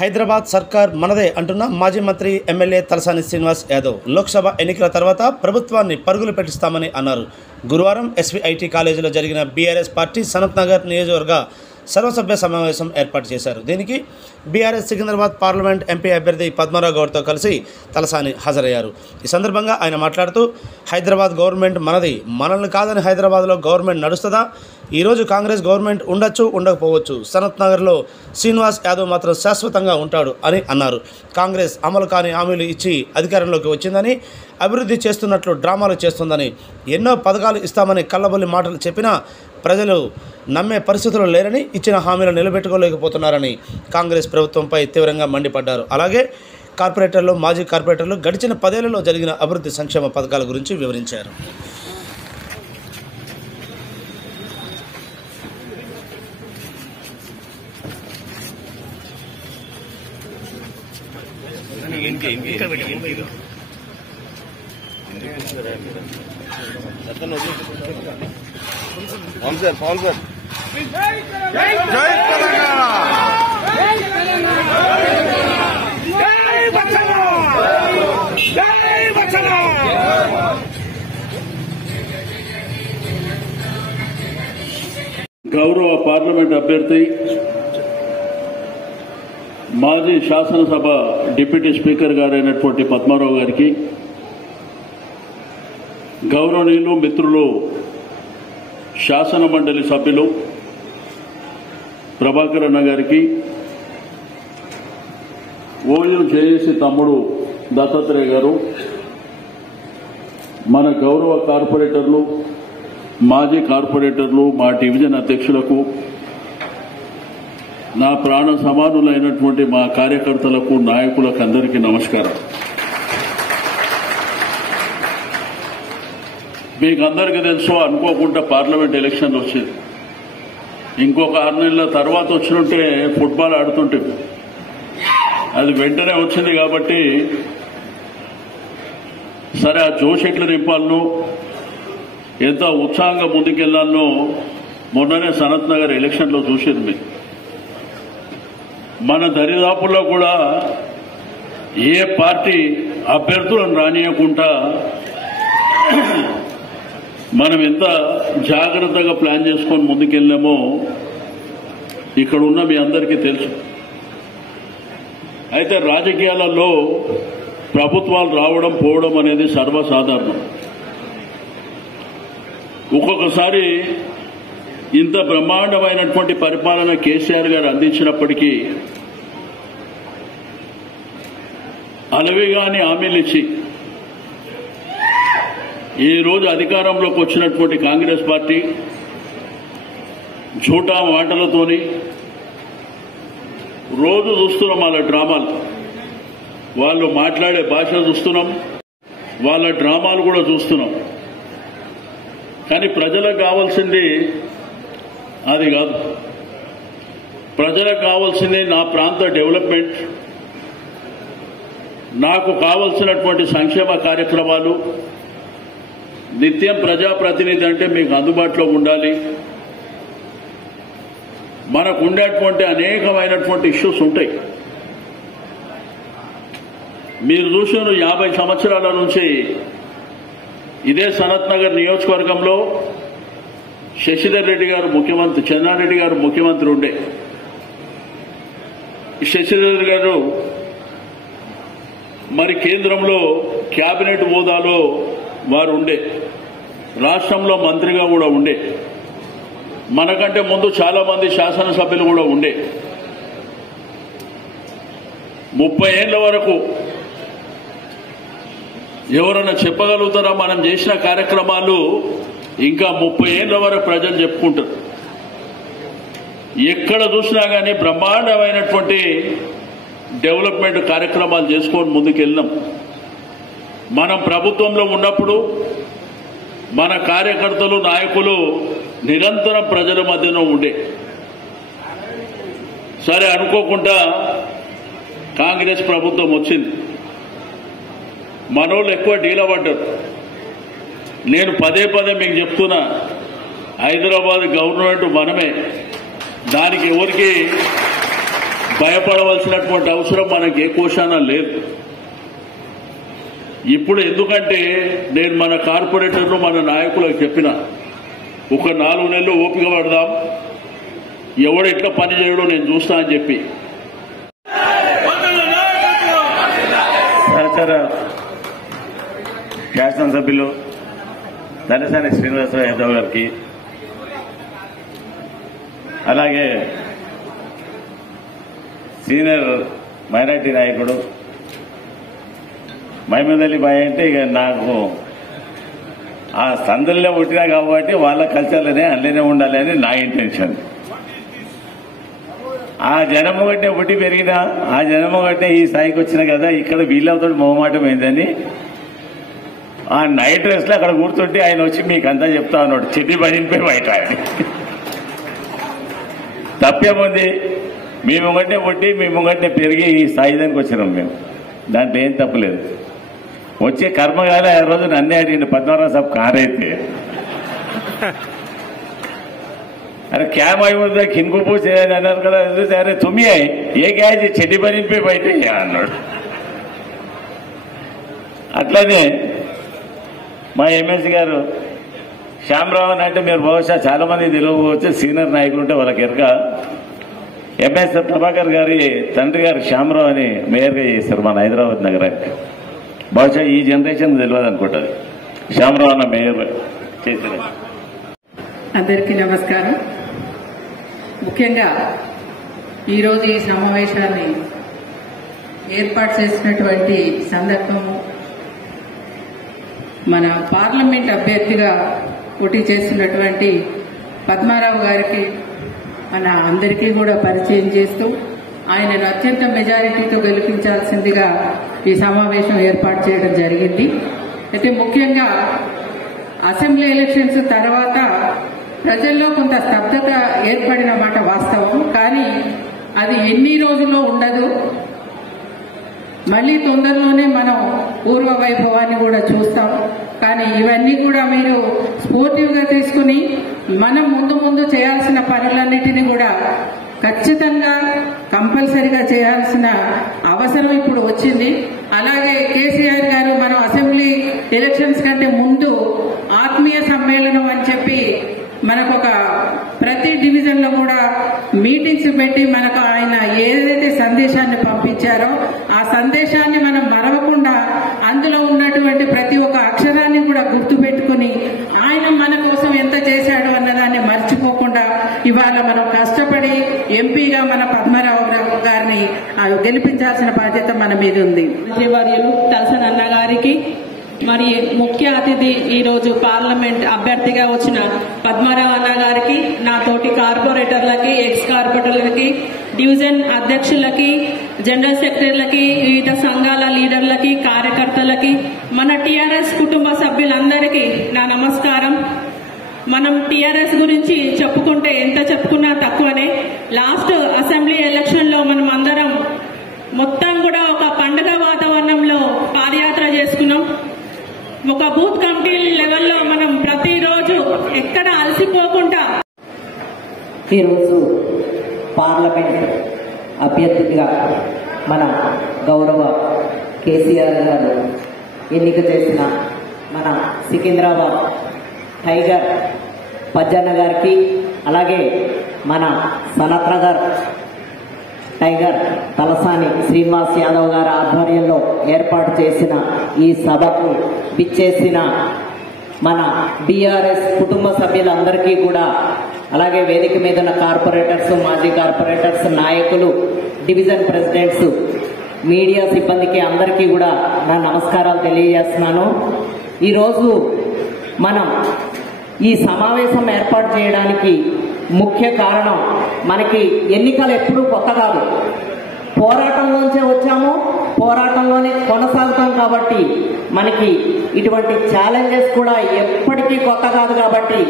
హైదరాబాద్ సర్కార్ మనదే అంటున్న మాజీ మంత్రి ఎమ్మెల్యే తలసాని శ్రీనివాస్ యాదవ్ లోక్సభ ఎన్నికల తర్వాత ప్రభుత్వాన్ని పరుగులు పెట్టిస్తామని అన్నారు. గురువారం ఎస్వీఐటీ కాలేజీలో జరిగిన బీఆర్ఎస్ పార్టీ సనత్ నగర్ నియోజకవర్గ సర్వసభ్య సమావేశం ఏర్పాటు చేశారు. దీనికి బీఆర్ఎస్ సికింద్రాబాద్ పార్లమెంట్ ఎంపీ అభ్యర్థి పద్మారావు గౌడ్తో కలిసి తలసాని హాజరయ్యారు. ఈ సందర్భంగా ఆయన మాట్లాడుతూ హైదరాబాద్ గవర్నమెంట్ మనది, మనల్ని కాదని హైదరాబాద్లో గవర్నమెంట్ నడుస్తుందా? ఈరోజు కాంగ్రెస్ గవర్నమెంట్ ఉండొచ్చు, ఉండకపోవచ్చు, సనత్ నగర్లో శ్రీనివాస్ యాదవ్ మాత్రం శాశ్వతంగా ఉంటాడు అని అన్నారు. కాంగ్రెస్ అమలు కాని హామీలు ఇచ్చి అధికారంలోకి వచ్చిందని, అభివృద్ధి చేస్తున్నట్లు డ్రామాలు చేస్తుందని, ఎన్నో పథకాలు ఇస్తామని కళ్ళబొల్లి మాటలు చెప్పినా ప్రజలు నమ్మే పరిస్థితులు లేరని, ఇచ్చిన హామీలు నిలబెట్టుకోలేకపోతున్నారని కాంగ్రెస్ ప్రభుత్వంపై తీవ్రంగా మండిపడ్డారు. అలాగే కార్పొరేటర్లు, మాజీ కార్పొరేటర్లు గడిచిన 10 ఏళ్లలో జరిగిన అభివృద్ధి సంక్షేమ పథకాల గురించి వివరించారు. గౌరవ పార్లమెంట్ అభ్యర్థి, మాజీ శాసనసభ డిప్యూటీ స్పీకర్ గారైనటువంటి పద్మారావు గారికి, గౌరవనీయులు మిత్రులు శాసన మండలి సభ్యులు ప్రభాకర్ అన్న గారికి, ఓయూ జేఏసీ తమ్ముడు దత్తాత్రేయ గారు, మన గౌరవ కార్పొరేటర్లు, మాజీ కార్పొరేటర్లు, మా డివిజన్ అధ్యక్షులకు, నా ప్రాణ సమానులైనటువంటి మా కార్యకర్తలకు, నాయకులకు అందరికీ నమస్కారం. మీకు అందరికీ తెలుసు, అనుకోకుండా పార్లమెంట్ ఎలక్షన్లు వచ్చింది. ఇంకొక 6 నెలల తర్వాత వచ్చినట్టే ఫుట్బాల్ ఆడుతుంటే అది వెంటనే వచ్చింది కాబట్టి సరే ఆ జోష్ ఎట్లా నింపాలనో, ఎంత ఉత్సాహంగా ముందుకెళ్లాలనో మొన్ననే సనత్ నగర్ ఎలక్షన్లో చూసింది. మీరు మన దరిదాపుల్లో కూడా ఏ పార్టీ అభ్యర్థులను రానియకుండా మనం ఎంత జాగ్రత్తగా ప్లాన్ చేసుకొని ముందుకెళ్ళామో ఇక్కడ ఉన్న మీ అందరికీ తెలుసు. అయితే రాజకీయాలలో ప్రభుత్వాలు రావడం పోవడం అనేది సర్వసాధారణం. ఒక్కొక్కసారి ఇంత బ్రహ్మాండమైనటువంటి పరిపాలన కేసీఆర్ గారు అందించినప్పటికీ అలవిగాని హామీలు ఇచ్చి ఈ రోజు అధికారంలోకి వచ్చినటువంటి కాంగ్రెస్ పార్టీ झूठा మాటలతోని రోజు చూస్తున్నాం వాళ్ళ డ్రామాలు, వాళ్ళు మాట్లాడే భాష చూస్తున్నాం, వాళ్ళ డ్రామాలు కూడా చూస్తున్నాం. కానీ ప్రజలకు కావాల్సింది అది కాదు. ప్రజలకు కావాల్సింది నా ప్రాంత డెవలప్మెంట్, నాకు కావాల్సినటువంటి సంక్షేమ కార్యక్రమాలు, నిత్యం ప్రజాప్రతినిధి అంటే మీకు అందుబాటులో ఉండాలి. మనకు ఉండేటువంటి అనేకమైనటువంటి ఇష్యూస్ ఉంటాయి. మీరు చూసిన 50 సంవత్సరాల నుంచి ఇదే సనత్ నగర్ నియోజకవర్గంలో శశిధర్ రెడ్డి గారు ముఖ్యమంత్రి, చెన్నారెడ్డి గారు ముఖ్యమంత్రి ఉండే. శశిధర్ గారు మరి కేంద్రంలో కేబినెట్ హోదాలో వారు ఉండే, రాష్ట్రంలో మంత్రిగా కూడా ఉండే. మనకంటే ముందు చాలా మంది శాసనసభ్యులు కూడా ఉండే. 30 ఏళ్ల వరకు ఎవరైనా చెప్పగలుగుతారా మనం చేసిన కార్యక్రమాలు? ఇంకా 30 ఏళ్ల వరకు ప్రజలు చెప్పుకుంటారు. ఎక్కడ చూసినా కానీ బ్రహ్మాండమైనటువంటి డెవలప్మెంట్ కార్యక్రమాలు చేసుకొని ముందుకెళ్ళినాం. మనం ప్రభుత్వంలో ఉన్నప్పుడు మన కార్యకర్తలు, నాయకులు నిరంతరం ప్రజల మధ్యలో ఉండే. సరే అనుకోకుండా కాంగ్రెస్ ప్రభుత్వం వచ్చింది, మనోళ్ళు ఎక్కువ డీలా పడ్డారు. నేను పదే మీకు చెప్తున్నా, హైదరాబాద్ గవర్నమెంట్ మనమే, దానికి ఎవరికి భయపడవలసినటువంటి అవసరం మనకి ఏ కోశాన లేదు. ఇప్పుడు ఎందుకంటే నేను మన కార్పొరేటర్లు మన నాయకులకు చెప్పిన, ఒక 4 నెలలు ఓపిక పడదాం, ఎవడు ఎట్లా పని చేయడో నేను చూస్తా అని చెప్పి. సహచర శాసనసభ్యులు తలసాని శ్రీనివాస యాదవ్ గారికి, అలాగే సీనియర్ మైనార్టీ నాయకుడు మహమూద్ అలీ బాయ్ అంటే ఇక నాకు ఆ సందుల్లో పుట్టినా కాబట్టి వాళ్ళ కల్చర్లోనే అందులోనే ఉండాలి అని నా ఇంటెన్షన్. ఆ జనము గట్టే పుట్టి పెరిగినా, ఆ జనము గట్టే ఈ స్థాయికి వచ్చిన కదా, ఇక్కడ వీళ్ళతో మొహమాటం ఏందని ఆ నైట్ డ్రెస్ లో అక్కడ కూర్చుంటే ఆయన వచ్చి మీకు అంతా చెప్తా ఉన్నాడు, చెట్టి పడిపోయి బయట. తప్పేముంది, మీ ముంగట్టే పుట్టి మీ ముంగట్టే పెరిగి ఈ స్థాయి దానికి వచ్చినాం మేము, దాంట్లో ఏం తప్పలేదు. వచ్చే కర్మగాలి ఆ రోజు నన్నే అడిగింది, పద్మనాభ సాబ్ కార్ అయితే अरे क्या मालूम किनको पूछे అన్నారు కదా, అరే తుమ్మి ఏ గ్యాజ్ చెడ్డి పనిపోయి బయట అన్నాడు. అట్లానే మా ఎమ్మెల్సీ గారు శ్యామరావు అంటే మీరు బహుశా చాలా మంది తెలియవచ్చు, సీనియర్ నాయకులు ఉంటే వాళ్ళకి ఎరక. ఎంఎస్ ప్రభాకర్ గారి తండ్రి గారు శ్యామరావు అని మేయర్గా చేశారు మన హైదరాబాద్ నగరానికి. బహుశా ఈ జనరేషన్ తెలియదు అనుకుంటుంది, శ్యామరావు అన్న మేయర్ చేసిన. అందరికీ నమస్కారం. ముఖ్యంగా ఈరోజు ఈ సమావేశాన్ని ఏర్పాటు చేసినటువంటి సందర్భము, మన పార్లమెంట్ అభ్యర్థిగా పోటీ చేస్తున్నటువంటి పద్మారావు గారికి మన అందరికీ కూడా పరిచయం చేస్తూ ఆయనను అత్యంత మెజారిటీతో గెలిపించాల్సిందిగా ఈ సమావేశం ఏర్పాటు చేయడం జరిగింది. అయితే ముఖ్యంగా అసెంబ్లీ ఎలక్షన్స్ తర్వాత ప్రజల్లో కొంత స్తబ్దత ఏర్పడిన మాట వాస్తవం. కానీ అది ఎన్ని రోజుల్లో ఉండదు, మళ్లీ తొందరలోనే మనం పూర్వ వైభవాన్ని కూడా చూస్తాం. కానీ ఇవన్నీ కూడా మీరు స్పోర్టివ్గా తీసుకుని మనం ముందు చేయాల్సిన పనులన్నిటినీ కూడా ఖచ్చితంగా కంపల్సరిగా చేయాల్సిన అవసరం ఇప్పుడు వచ్చింది. అలాగే కేసీఆర్ గారు మనం అసెంబ్లీ ఎలక్షన్స్ కంటే ముందు ఆత్మీయ సమ్మేళనం అని చెప్పి మనకు ఒక ప్రతి డివిజన్ లో కూడా మీటింగ్స్ పెట్టి మనకు ఆయన ఏదైతే సందేశాన్ని పంపించారో ఆ సందేశాన్ని మనం మరవకుండా అందులో ఉన్నటువంటి ప్రతి ఒక్క అక్షరాన్ని కూడా గుర్తు పెట్టుకుని ఆయన మన కోసం ఎంత చేశాడో అన్నదాన్ని మర్చిపోకుండా ఇవాళ మనం కష్టపడి ఎంపీగా మన పద్మారావు గారిని గెలిపించాల్సిన బాధ్యత మన మీద ఉంది. మంత్రివర్యులు తలసాని అన్న గారికి, మరి ముఖ్య అతిథి ఈరోజు పార్లమెంట్ అభ్యర్థిగా వచ్చిన పద్మారావు అన్న గారికి, నా తోటి కార్పొరేటర్లకి, ఎక్స్ కార్పొరేటర్లకి, డివిజన్ అధ్యక్షులకి, జనరల్ సెక్రటరీలకి, వివిధ సంఘాల లీడర్లకి, కార్యకర్తలకి, మన టీఆర్ఎస్ కుటుంబ సభ్యులందరికీ నా నమస్కారం. మనం టీఆర్ఎస్ గురించి చెప్పుకుంటే ఎంత చెప్పుకున్నా తక్కువనే. లాస్ట్ అసెంబ్లీ ఎలక్షన్ లో మనం అందరం మొత్తం కూడా ఒక పండుగ వాతావరణంలో పాదయాత్ర చేసుకున్నాం. ఒక బూత్ కమిటీ లెవెల్లో మనం ప్రతిరోజు ఎక్కడ అలసిపోకుండా ఈరోజు పార్లమెంట్ అభ్యర్థిగా మన గౌరవ కేసీఆర్ గారు ఎన్నిక చేసిన మన సికింద్రాబాద్ టైగర్ పజ్జన్న గారికి, అలాగే మన సనత్ నగర్ టైగర్ తలసాని శ్రీనివాస్ యాదవ్ గారి ఆధ్వర్యంలో ఏర్పాటు చేసిన ఈ సభకు విచ్చేసిన మన బీఆర్ఎస్ కుటుంబ సభ్యులందరికీ కూడా, అలాగే వేదిక మీద ఉన్న కార్పొరేటర్స్, మాజీ కార్పొరేటర్స్, నాయకులు, డివిజన్ ప్రెసిడెంట్స్, మీడియా సిబ్బందికి అందరికీ కూడా నా నమస్కారాలు తెలియజేస్తున్నాను. ఈరోజు మనం ఈ సమావేశం ఏర్పాటు చేయడానికి ముఖ్య కారణం, మనకి ఎన్నికలు ఎప్పుడూ కొత్త కాదు, పోరాటంలోంచే వచ్చాము, పోరాటంలోనే కొనసాగుతాం. కాబట్టి మనకి ఇటువంటి ఛాలెంజెస్ కూడా ఎప్పటికీ కొత్త కాదు. కాబట్టి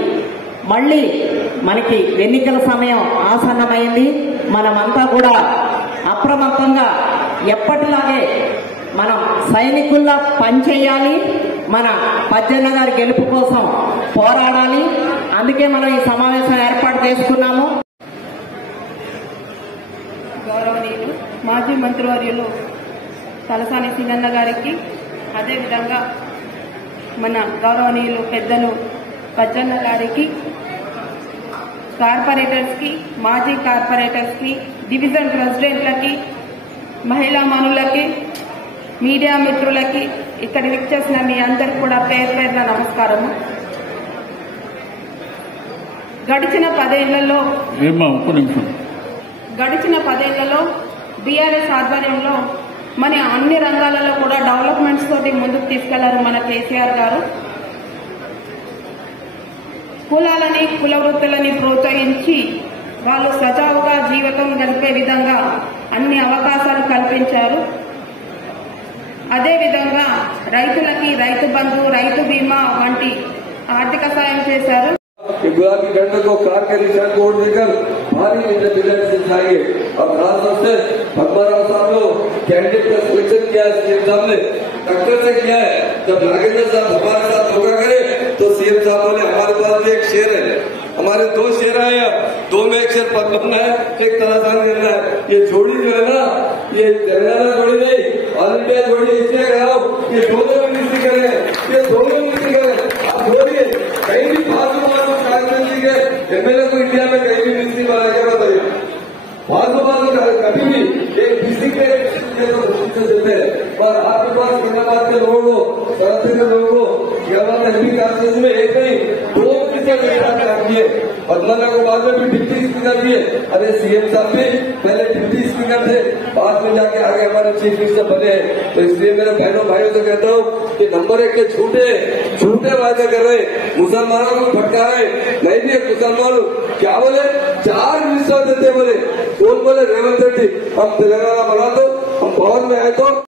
మళ్ళీ మనకి ఎన్నికల సమయం ఆసన్నమైంది. మనమంతా కూడా అప్రమత్తంగా ఎప్పటిలాగే మనం సైనికుల్లా పనిచేయాలి, మన పజ్జన్న గారి గెలుపు కోసం పోరాడాలి. అందుకే మనం ఈ సమావేశం ఏర్పాటు చేసుకున్నాము. గౌరవనీయులు మాజీ మంత్రివర్యులు తలసాని సీనన్న గారికి, అదేవిధంగా మన గౌరవనీయులు పెద్దలు పజ్జన్న గారికి, కార్పొరేటర్స్ కి, మాజీ కార్పొరేటర్స్ కి, డివిజన్ ప్రెసిడెంట్లకి, మహిళా మనులకి, మీడియా మిత్రులకి, ఇక్కడ విచ్చేసిన మీ అందరికి కూడా పేరు పేరున నమస్కారము. గడిచిన 10 ఏళ్లలో బీఆర్ఎస్ ఆధ్వర్యంలో మన అన్ని రంగాలలో కూడా డెవలప్మెంట్స్ తోటి ముందుకు తీసుకెళ్లారు మన కేసీఆర్ గారు. కులాలని, కుల వృత్తులని ప్రోత్సహించి వాళ్ళు సజావుగా జీవితం గడిపే విధంగా అన్ని అవకాశాలు కల్పించారు. అదేవిధంగా రైతులకి రైతు బంధు, రైతు బీమా వంటి ఆర్థిక సాయం చేశారు. गुलाबी गंड को कार के निशान को वोट देकर भारी विजय से जाएंगे। और खासतौर से पद्माराव साहब को कैंडिडेट का सिलेक्शन किया है सीएम साहब ने, डॉक्टर से किया है। जब नागेंद्र साहब हमारे साथ धोखा करे तो सीएम साहब बोले हमारे पास भी एक शेर है, हमारे 2 शेर आए, 2 में एक शेर पद्मन है, एक तलासानी है। ये जोड़ी जो है ना, ये तेलंगाना जोड़ी नहीं, ऑल इंडिया जोड़ी इसलिए कराओ, ये दोनों मिनिस्ट्री करें, ये दोनों मिनिस्ट्री करें। आप जोड़िए, कहीं भी फालतू एमएलए को इंडिया में कहीं भी मिनिस्ट्री बना के बताइए, फालतू कभी भी एक डिस्ट्रिक्ट के देते हैं। और आपके पास इलाहाबाद के लोगों को, सरासर के लोगों को एमपी कांग्रेस में एक नहीं 2 किए, पद्मना को बाद में भी डिप्टी स्पीकर दिए। अरे सीएम साहब भी पहले डिप्टी स्पीकर थे, बाद में जाके आगे हमारे चीफ मिनिस्टर बने हैं। तो इसलिए मेरे बहनों भाइयों से कहता हूँ कि नंबर 1 के झूठे वायदे कर रहे, मुसलमानों को भटका रहे। नहीं भी एक मुसलमान क्या बोले, 4 मिनिस्टर देते बोले, कौन बोले? रेवंत रेड्डी। हम तेलंगाना बना दो, हम भवन में आए तो